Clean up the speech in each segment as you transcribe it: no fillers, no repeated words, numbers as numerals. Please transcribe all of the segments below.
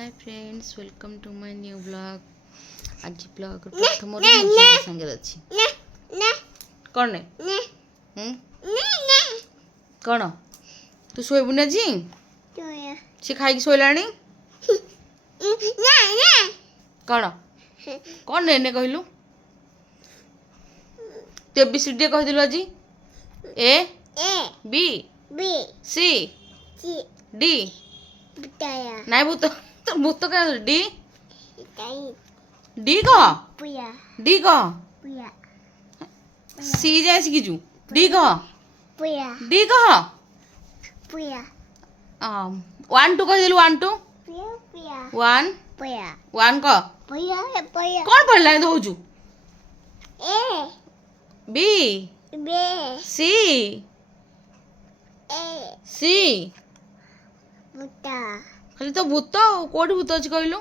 Hi friends welcome to my new blog. आज blog प्रथम संगे अच्छी कौन कौन तू शोबुनि आज सी खाई शोला कौन कौन ने कहलु तू एबीसीडी कहलु आज ए बी सी डी नाई भूत तो भूत क्या डी डी कह डी कह सी जाए शिखीचु डी कह डी कह 1 2 कह 1 2 1 1 कह कौन पढ़ला दौचु बी सी सी खाली तो भूत कोठी भूत अच्छी कहलु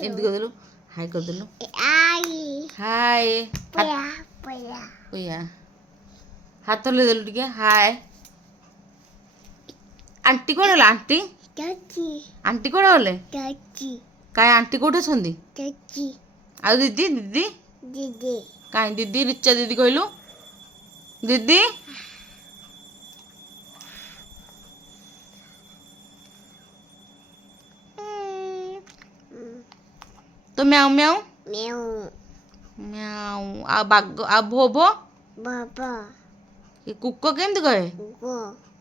एमती कर देलु हाय कर देलु हाय पुया हाथ ले देलु टिके हाय आंटी कोन होला आंटी आंटी कोन होले काय आंटी कोठे छंदी आ दीदी दीदी काय दीदी रिचा दीदी कहलु दीदी तो म्याऊ म्याऊ म्याऊ आ बाग आ भो भो ये कुक्को केमती कहे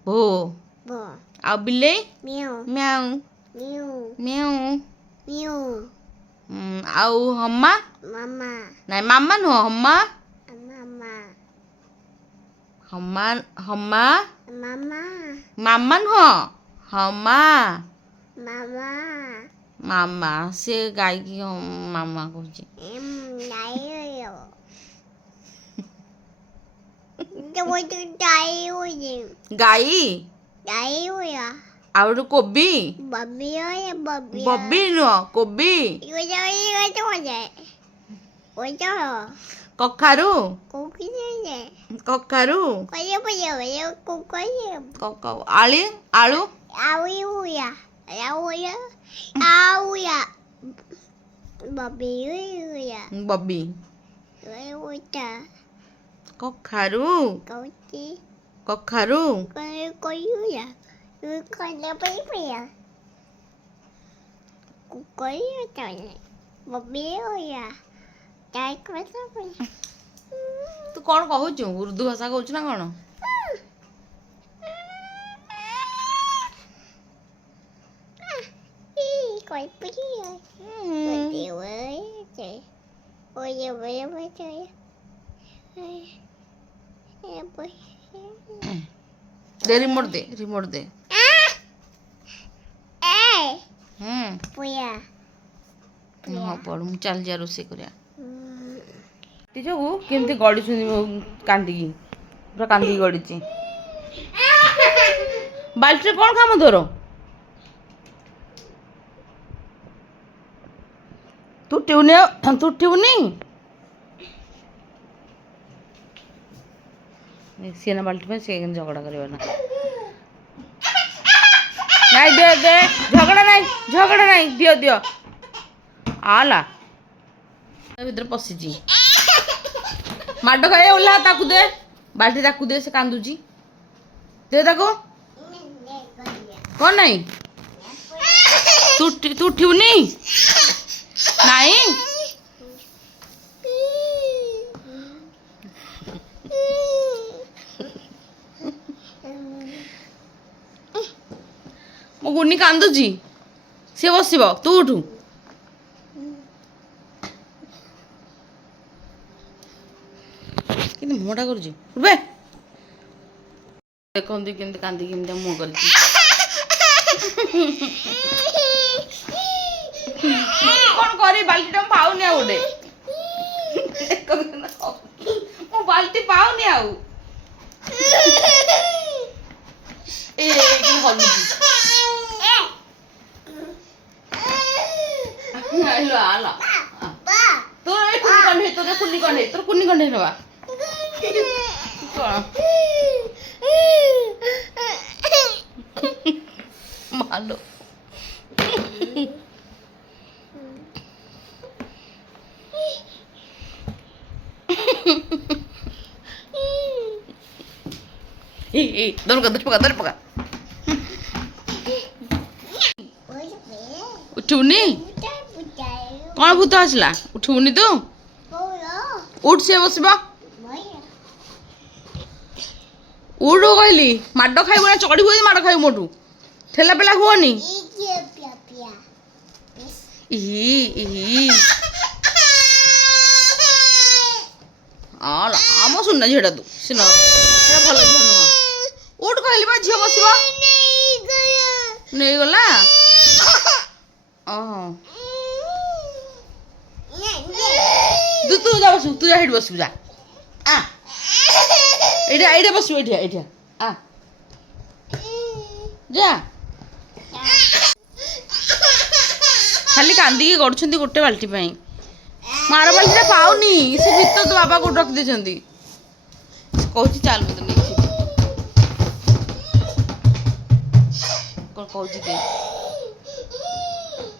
भो आ बिल्ली म्याऊ म्याऊ आउ हम्मा नहीं मामा नुह हम्मा हम्मा हम्मा मामा नुह हम्मा मामा से गाय की मामा कहूँ गाई और कोबी बब्बी नुह कोबी कखारू कखारू आली आलू बब्बी कखारू कखारू तू कौन कहूँ उर्दू भाषा कहूँ ना कौन दे रिमोट दे हाँ पढ़ मु चल जा रोसे करिया जो केमती गड़ी कांदी पूरा कांदी गड़ी बाल्टी कौन काम तोर तू ट्यूनी सी ना बाल्टी में से झगड़ा करना नहीं दे दे झगड़ा नहीं दियो दियो आला भीतर पशिची माड खाए ओला ताकू दे बाल्टी ताकू दे से कांदुची दे ताको कौन नहीं तू उठिवनी नहीं मो गुनी कांदुची सी बसब तू उठू कि मुँहटा कर देखते केमती कांदी केमती मुँह कर कौन करी बाल्टी टा पाऊनी आ गोटे मो बाल्टी पाऊनी आउ ହଲୁଛି ଆଲ তোর এই কুনি কণ্ঠে তোর কুনি কণ্ঠে নেবা ভালো এই দর পকা উঠিবনি କଣ ଭୂତ ଆସିଲା ଉଠିବୁନି ତୁ ଉଠ ସେ ବସିବ ଉଠ କହିଲି ମାଡ଼ ଖାଇବୁ ନା ଚଢ଼ିବୁ ଯଦି ମାଡ଼ ଖାଇବୁ ମୋଠୁ ଠେଲା ପେଲା ହୁଅନି ଆମ ଶୁଣନା ଝିଅଟା ତୁ ଶୁଣ ସେଟା ଭଲ ଝିଅ ନୁହଁ ଉଠ କହିଲି ବା ଝିଅ ବସିବ ନେଇଗଲା ତୁ ଯା ବସିବୁ ତୁ ଯା ହେଇଠି ବସିବୁ ଯା ଏଇଟା ବସିବୁ ଏଇଠି ଯା ଖାଲି କାନ୍ଦିକି ଗଡ଼ୁଛନ୍ତି ଗୋଟେ ବାଲ୍ଟି ପାଇଁ ମାର ବାଲ୍ଟିଟା ପାଉନି ସେ ଭିତରେ ତ ବାବା କୋଉଠି ରଖିଦେଇଛନ୍ତି କହୁଛି ଚାଲ ମତେ ନେଇକି କଣ କହୁଛି ଦେ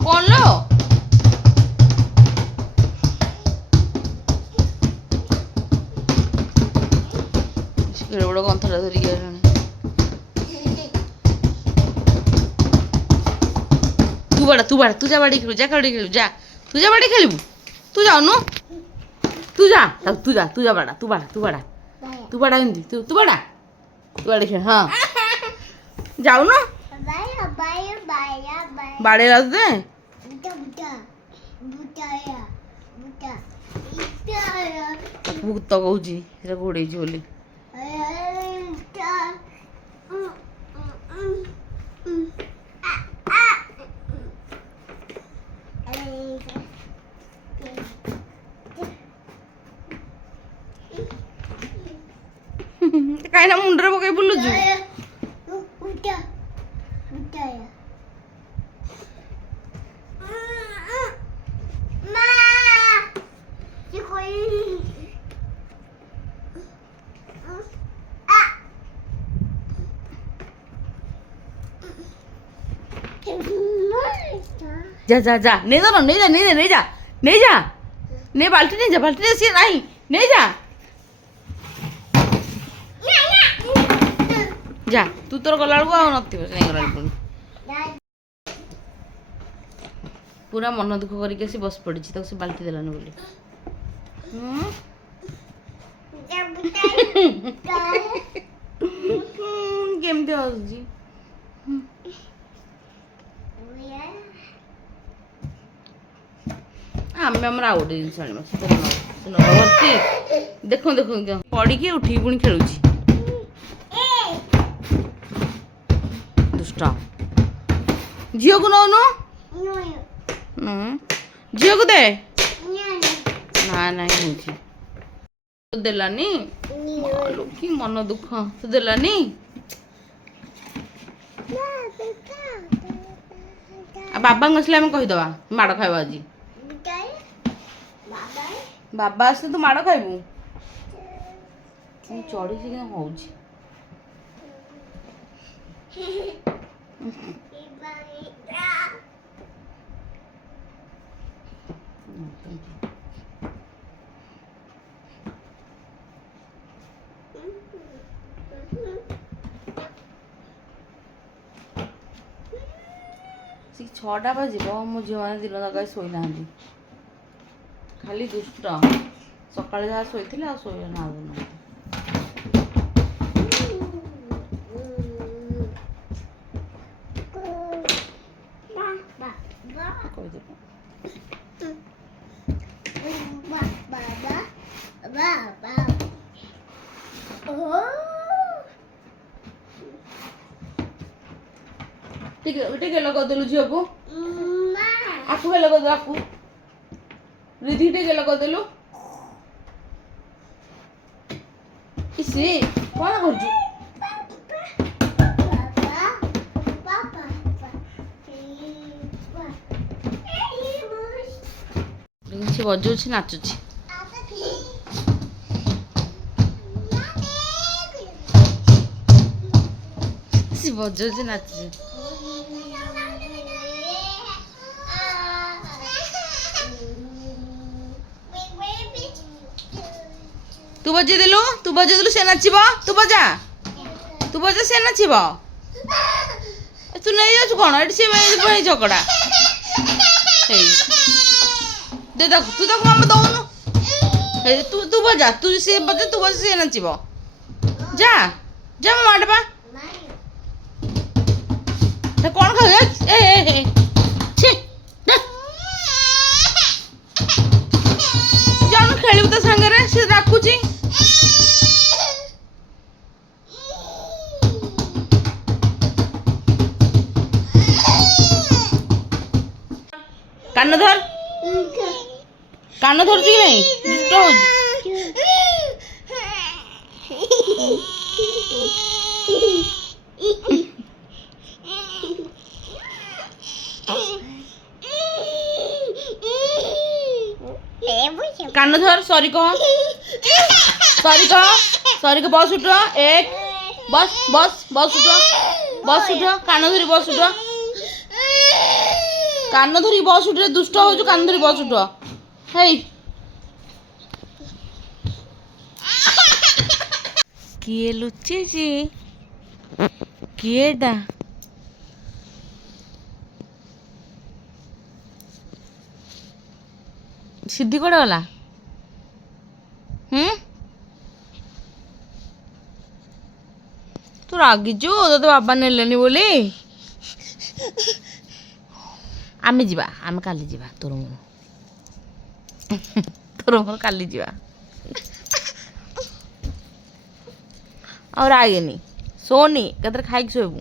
କଣ ଲୋ ବଡ଼ କନ୍ଥଟା ଧରିକି ଆସିଲାଣି ତୁ ଯା ବାଡ଼ି ଖେଳିବୁ ଯା ତୁ ଯା ବାଡ଼ି ଖେଳିବୁ ତୁ ଯାଉନୁ ତୁ ଯା ବାଡ଼ା ଏମିତି ତୁ ବାଡ଼ି ଖେଳ ହଁ ଯାଉନୁ ବାଡ଼େଇଲା ତତେ ଭୂତ କହୁଛି ସେଟା ଘୋଡ଼େଇଛି ବୋଲି କାହିଁକି ନା ମୁଣ୍ଡରେ ପକେଇ ବୁଲୁଛୁ जा नहीं जा बाल्टी नहीं जा बाल्टी से नहीं जा जा तू तोर गला बेलू पूरा मन दुख करके आसी बस पड़ी से बाल्टी देलानी बोली केमती हसुची आम आउ गोटे जिन भर्ती देख पड़ी उठी पुणी खेलुची दुष्ट झील को नौनु झील को दे ना देलानी कि मन दुख तू देलानी बाबा आसले आम कहीदबा माड़ खाइब आज बाबा आसले तू माड़ खाइबू चढ़ी से हूँ छटा बाजिब मो झील मैंने दिन तक शोई ना खाली दुष्ट सकाଳେ जहाँ शोते आ शोना टे गेलो करदेलु झील को आपू गेलो करदे आपू रिधि टे गेलो करदेलु ସି କ'ଣ କରୁଛୁ? ସେ ବଜଉଛି ନାଚୁଛି। ସେ ବଜଉଛି ନାଚୁଛି। ତୁ ବଜେଇଦେଲୁ ସେ ନାଚିବ। ତୁ ବଜା ସେ ନାଚିବ। ତୁ ନେଇଯାଉଛୁ କ'ଣ? ଏଠି ସେ ଝଗଡ଼ା ହେଇ ଦେ ତାକୁ। ତୁ ତାକୁ ମାମା ଦଉନୁ। ତୁ ବଜା। ତୁ ସେ ବଜା ତୁ ବଜା ସେ ନାଚିବ। ଯା ଯା ମୋ ମାଟା ପା। କ'ଣ ଖାଉ? ଜାଣୁ ଖେଳିବୁ ତା ସାଙ୍ଗରେ। ସେ ଡାକୁଛି। କାନ ଧର। କାନ ଧରୁଛି କି ନାହିଁ? ଦୁଷ୍ଟ ହଉଛି। କାନ ଧର। ସରି କହ। ବସ ଉଠ। ବସ ଉଠ। କାନ ଧରି ବସ ଉଠ। କାନ ଧରି ବସ ଉଠ। ଦୁଷ୍ଟ ହଉଛୁ। କାନ ଧରି ବସ ଉଠ। ହେଇ କିଏ ଲୁଚିଛି? କିଏଟା? ସିଦ୍ଧି କୁଆଡ଼େ ଗଲା? ତୁ ରାଗିଛୁ ତୋତେ ବାବା ନେଲେନି ବୋଲି? ଆମେ ଯିବା। ଆମେ କାଲି ଯିବା। ତୋର ମୋର କାଲି ଯିବା। ଆଉ ରାଗେନି। ଶୋନି କେତେରେ ଖାଇକି ଶୋଇବୁ।